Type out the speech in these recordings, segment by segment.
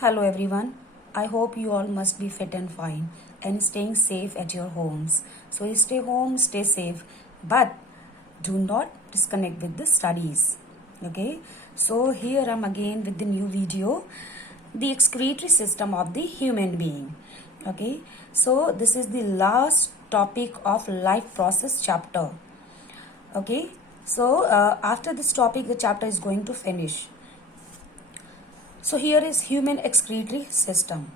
Hello everyone. I hope you all must be fit and fine and staying safe at your homes. So you stay home, stay safe, but do not disconnect with the studies. Okay? So here I'm again with the new video, the excretory system of the human being. Okay? So this is the last topic of life process chapter. Okay? So after this topic the chapter is going to finish. So here is human excretory system.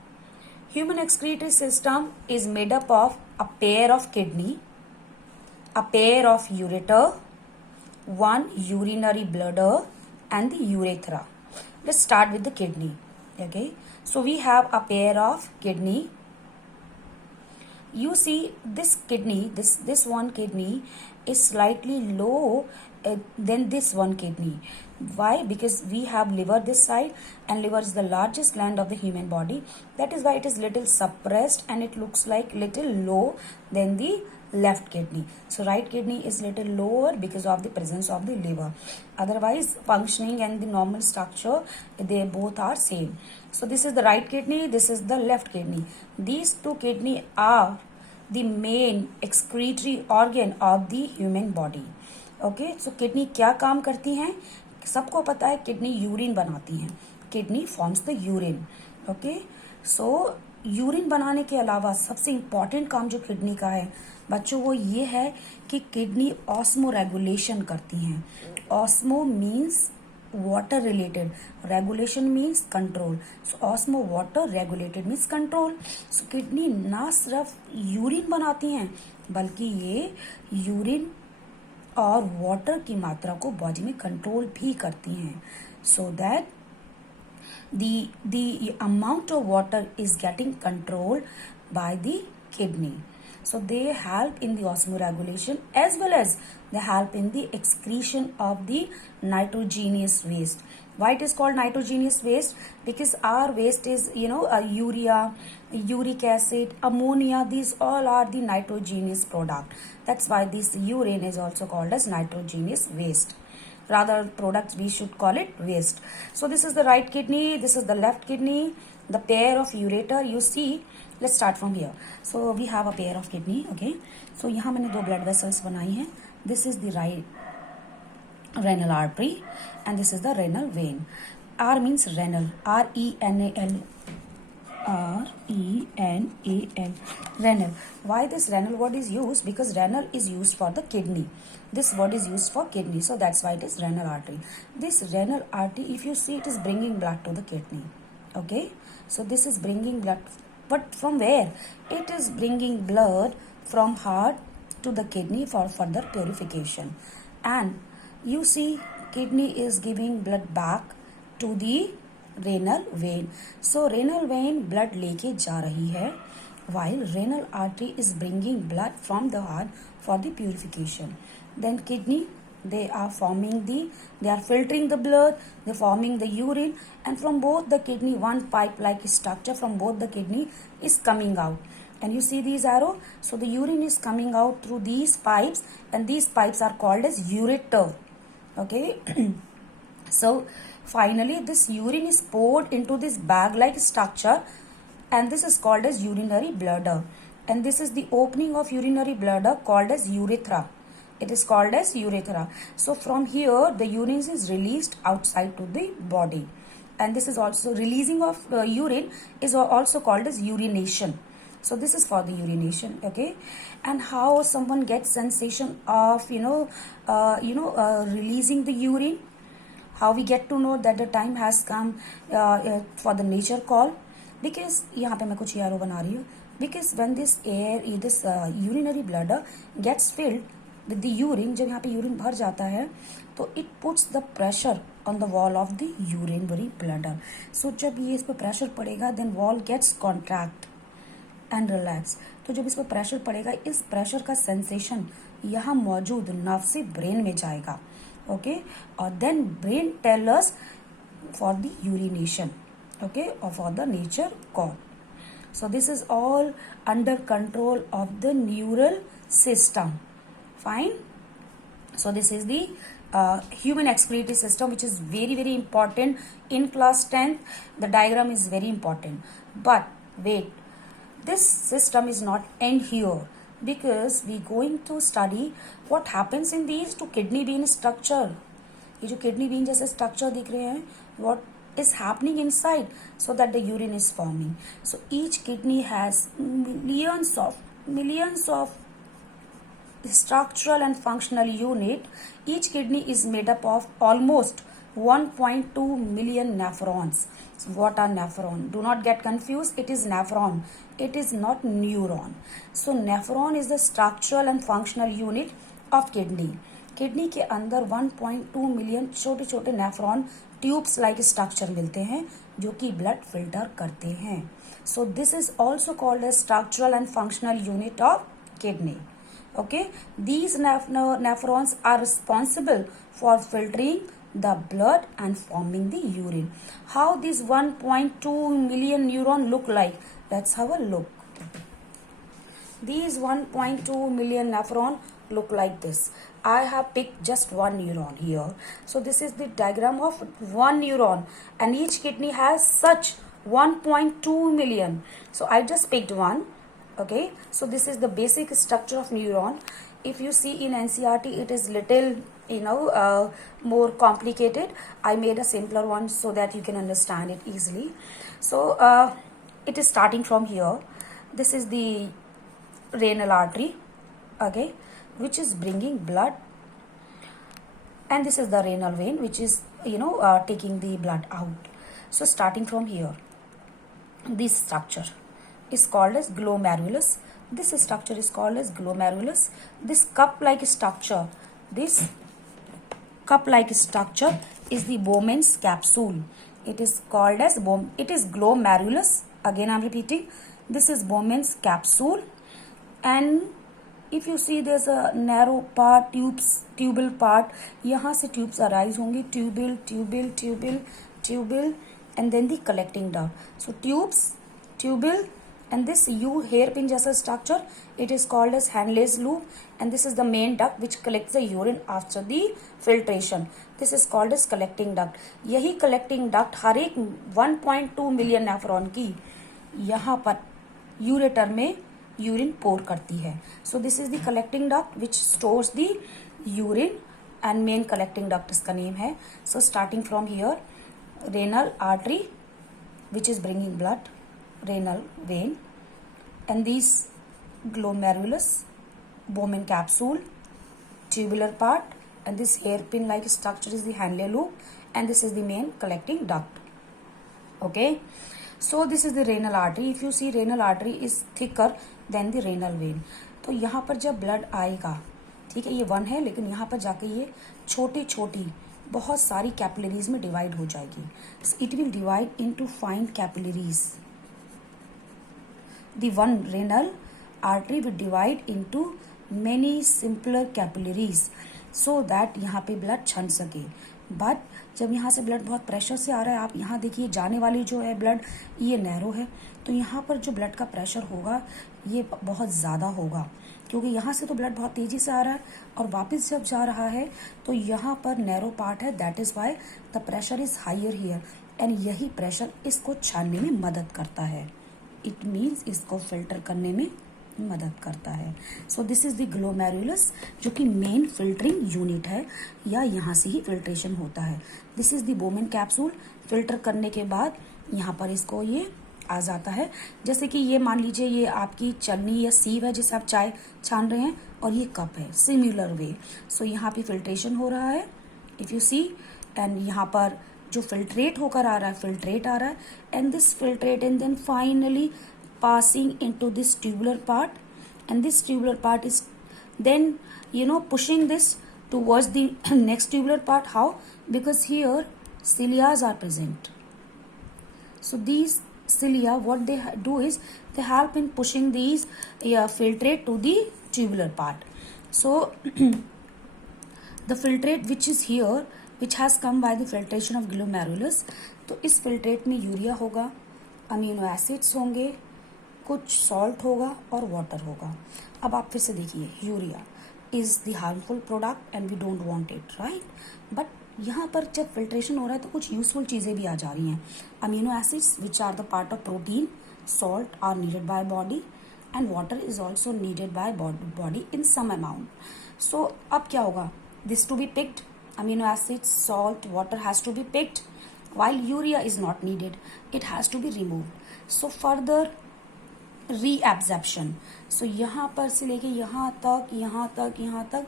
Human excretory system is made up of a pair of kidney, a pair of ureter, one urinary bladder and the urethra. Let's start with the kidney. Okay. So we have a pair of kidney. You see this kidney, this one kidney is slightly low than this one kidney. Why? Because we have liver this side, and liver is the largest gland of the human body. That is why it is little suppressed and it looks like little low than the left kidney. So right kidney is little lower because of the presence of the liver. Otherwise functioning and the normal structure, they both are same. So this is the right kidney, this is the left kidney. These two kidney are the main excretory organ of the human body. Okay, so kidney क्या काम करती हैं? सबको पता है kidney urine बनाती हैं. Kidney forms the urine. Okay, so urine बनाने के अलावा सबसे इम्पॉर्टेंट काम जो किडनी का है बच्चों वो ये है कि किडनी ऑस्मो रेगुलेशन करती हैं. Osmo means water related, regulation means control. So osmo water regulated means control. So kidney ना सिर्फ यूरिन बनाती हैं बल्कि ये यूरिन और वाटर की मात्रा को बॉडी में कंट्रोल भी करती हैं, so that the amount of water is getting controlled by the kidney. So they help in the osmoregulation as well as they help in the excretion of the nitrogenous waste. Why it is called nitrogenous waste? Because our waste is urea, uric acid, ammonia. These all are the nitrogenous product. That's why this urine is also called as nitrogenous waste. Rather products we should call it waste. So this is the right kidney, this is the left kidney, the pair of ureter. You see, let's start from here. So we have a pair of kidney. Okay, so यहाँ मैंने दो blood vessels बनाई हैं. This is the right renal artery and this is the renal vein. R means renal, R-E-N-A-L, R-E-N-A-L, renal. Why this renal word is used? Because renal is used for the kidney. This word is used for kidney, so that's why it is renal artery. This renal artery, if you see, it is bringing blood to the kidney. Okay, so this is bringing blood, but from where? It is bringing blood from heart to the kidney for further purification. And you see, kidney is giving blood back to the renal vein. So renal vein blood लेके जा रही है, while renal artery is bringing blood from the heart for the purification. Then kidney, they are filtering the blood, they are forming the urine, and from both the kidney one pipe like structure from both the kidney is coming out. And you see these arrow, so the urine is coming out through these pipes, and these pipes are called as ureter. Okay. So finally this urine is poured into this bag like structure, and this is called as urinary bladder, and this is the opening of urinary bladder called as urethra. It is called as urethra. So from here the urine is released outside to the body, and this is also releasing of urine is also called as urination. So this is for the urination. Okay, and how someone gets sensation of releasing the urine, how we get to know that the time has come for the nature call? Because यहाँ पे मैं कुछ arrow बना रही हूँ. Because when this urinary bladder gets filled with the urine, जब यहाँ पे urine भर जाता है तो it puts the pressure on the wall of the urinary bladder. So जब ये इस पर pressure पड़ेगा, then wall gets contract and relax. तो जब इस पर pressure पड़ेगा, इस pressure का sensation यहाँ मौजूद नर्व से brain में जाएगा. Okay, or then brain tell us for the urination. Okay, or for the nature call. So this is all under control of the neural system. Fine. So this is the human excretory system, which is very very important in class 10th. The diagram is very important, but wait, this system is not end here, because we going to study what happens in these two kidney bean structure. ये जो kidney bean जैसे structure दिख रहे हैं, what is happening inside so that the urine is forming. So each kidney has millions of structural and functional unit. Each kidney is made up of almost 1.2 million nephrons. So what are nephron? Do not get confused. It is nephron. It is not neuron. So nephron is the structural and functional unit of kidney. Kidney के अंदर 1.2 million छोटे छोटे nephron tubes like structure मिलते हैं जो कि blood filter करते हैं. So this is also called as structural and functional unit of kidney. Okay, these nephrons are responsible for filtering the blood and forming the urine. How these 1.2 million neuron look like? Let's have a look. These 1.2 million nephron look like this. I have picked just one neuron here. So this is the diagram of one neuron, and each kidney has such 1.2 million. So I just picked one. Okay, so this is the basic structure of neuron. If you see in NCERT, it is little more complicated. I made a simpler one so that you can understand it easily. So it is starting from here. This is the renal artery, okay, which is bringing blood, and this is the renal vein, which is taking the blood out. So starting from here, this structure is called as glomerulus. This structure is called as glomerulus. This cup-like structure is the Bowman's capsule. It is called as it is glomerulus. Again, I am repeating. This is Bowman's capsule, and if you see there's a narrow part, tubal part. यहाँ से tubes arise होंगी, tubule, and then the collecting duct. So tubes, tubule, and this hairpin जैसा structure, it is called as Henle's loop, and this is the main duct which collects the urine after the filtration. This is called as collecting duct. यही collecting duct हर एक 1.2 million nephron की यहाँ पर ureter में urine पोर करती है. So this is the collecting duct which stores the urine, and main collecting duct इसका name है. So starting from here, renal artery which is bringing blood, renal vein, and these glomerulus, Bowman capsule, tubular part, and this hairpin like structure is the Henle loop, and this is the main collecting duct. Okay, so this is the renal artery. If you see, renal artery is thicker than the renal vein. तो यहाँ पर जब blood आएगा, ठीक है, ये 1 है, लेकिन यहाँ पर जाके ये छोटी छोटी बहुत सारी कैपिलरीज में डिवाइड हो जाएगी. It will divide into fine capillaries. The one renal artery will divide into many simpler capillaries so that यहाँ पे ब्लड छन सके. बट जब यहाँ से ब्लड बहुत प्रेशर से आ रहा है, आप यहाँ देखिए जाने वाली जो है ब्लड ये नैरो है, तो यहाँ पर जो ब्लड का प्रेशर होगा ये बहुत ज़्यादा होगा, क्योंकि यहाँ से तो ब्लड बहुत तेज़ी से आ रहा है और वापस जब जा रहा है तो यहाँ पर नैरो पार्ट है. That is why the pressure is higher here, and यही प्रेशर इसको छानने में मदद करता है. इट मीन्स इसको फिल्टर करने में मदद करता है. सो दिस इज द ग्लोमेरुलस, जो कि मेन फिल्टरिंग यूनिट है, या यहाँ से ही फिल्ट्रेशन होता है. This is the Bowman capsule. Filter करने के बाद यहाँ पर इसको ये आ जाता है. जैसे कि ये मान लीजिए ये आपकी चलनी या सीव है जिसे आप चाय छान रहे हैं, और ये कप है. Similar way. सो यहाँ पे फिल्ट्रेशन हो रहा है, इफ यू सी, एंड यहाँ पर जो फिल्ट्रेट होकर आ रहा है, फिल्ट्रेट आ रहा है, and this filtrate and then finally passing into this tubular part, and this tubular part is then pushing this towards the next tubular part. How? Because here cilias are present. So these cilia, what they do is they help in pushing these filtrate to the tubular part. So the filtrate which is here, which has come by the filtration of glomerulus, तो इस filtrate में urea होगा, amino acids होंगे, कुछ salt होगा और water होगा. अब आप फिर से देखिए, urea is the harmful product and we don't want it, right? But यहाँ पर जब फिल्ट्रेशन हो रहा है तो कुछ यूजफुल चीज़ें भी आ जा रही हैं. Amino acids which are the part of protein, salt are needed by body and water is also needed by body in some amount. So अब क्या होगा? This to be picked, amino acids, salt, water has to be picked, while urea is not needed. It has to be removed. So further reabsorption. So यहाँ पर से लेके यहाँ तक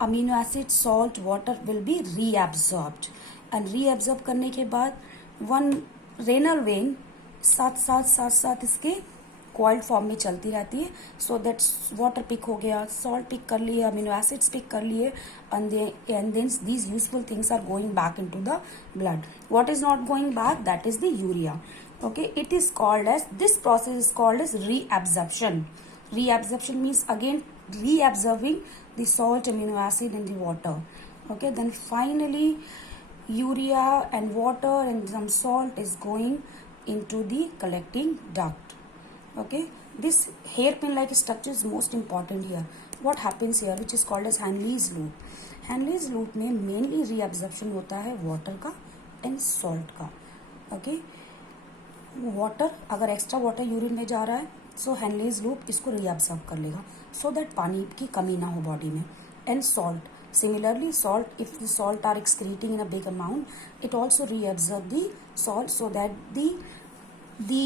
amino acid, salt, water will be reabsorbed. And reabsorb करने के बाद one renal vein साथ इसके कॉइल्ड फॉर्म में चलती रहती है. सो दैट वाटर पिक हो गया, सॉल्ट पिक कर लिए, अमीनो एसिड्स पिक कर लिए, and then these useful things are going back into the blood. What is not going back? That is the urea. Okay, it is called as, this process is called as reabsorption. Reabsorption means again reabsorbing the salt, amino acid and the water. Okay, then finally urea and water and some salt is going into the collecting duct. Okay, this hairpin like structure is most important here. What happens here, which is called as Henle's loop. Henle's loop में mainly reabsorption होता है water का and salt का. Okay, water, अगर extra water urine में जा रहा है सो हेनलीज लूप इसको रीअब्सॉर्ब कर लेगा सो दैट पानी की कमी ना हो बॉडी में. And salt, similarly salt, if the salt are excreting in a big amount it also reabsorb the salt so that the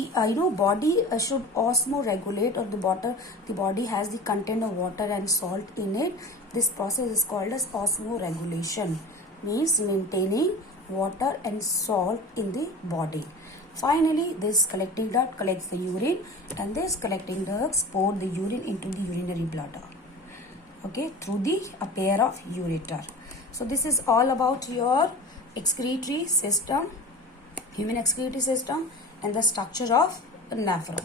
body should osmo regulate, or the body has the content of water and salt in it. This process is called as osmo regulation, means maintaining water and salt in the body. Finally, this collecting duct collects the urine, and this collecting ducts pour the urine into the urinary bladder, okay, through a pair of ureter. So this is all about your excretory system, human excretory system, and the structure of nephron.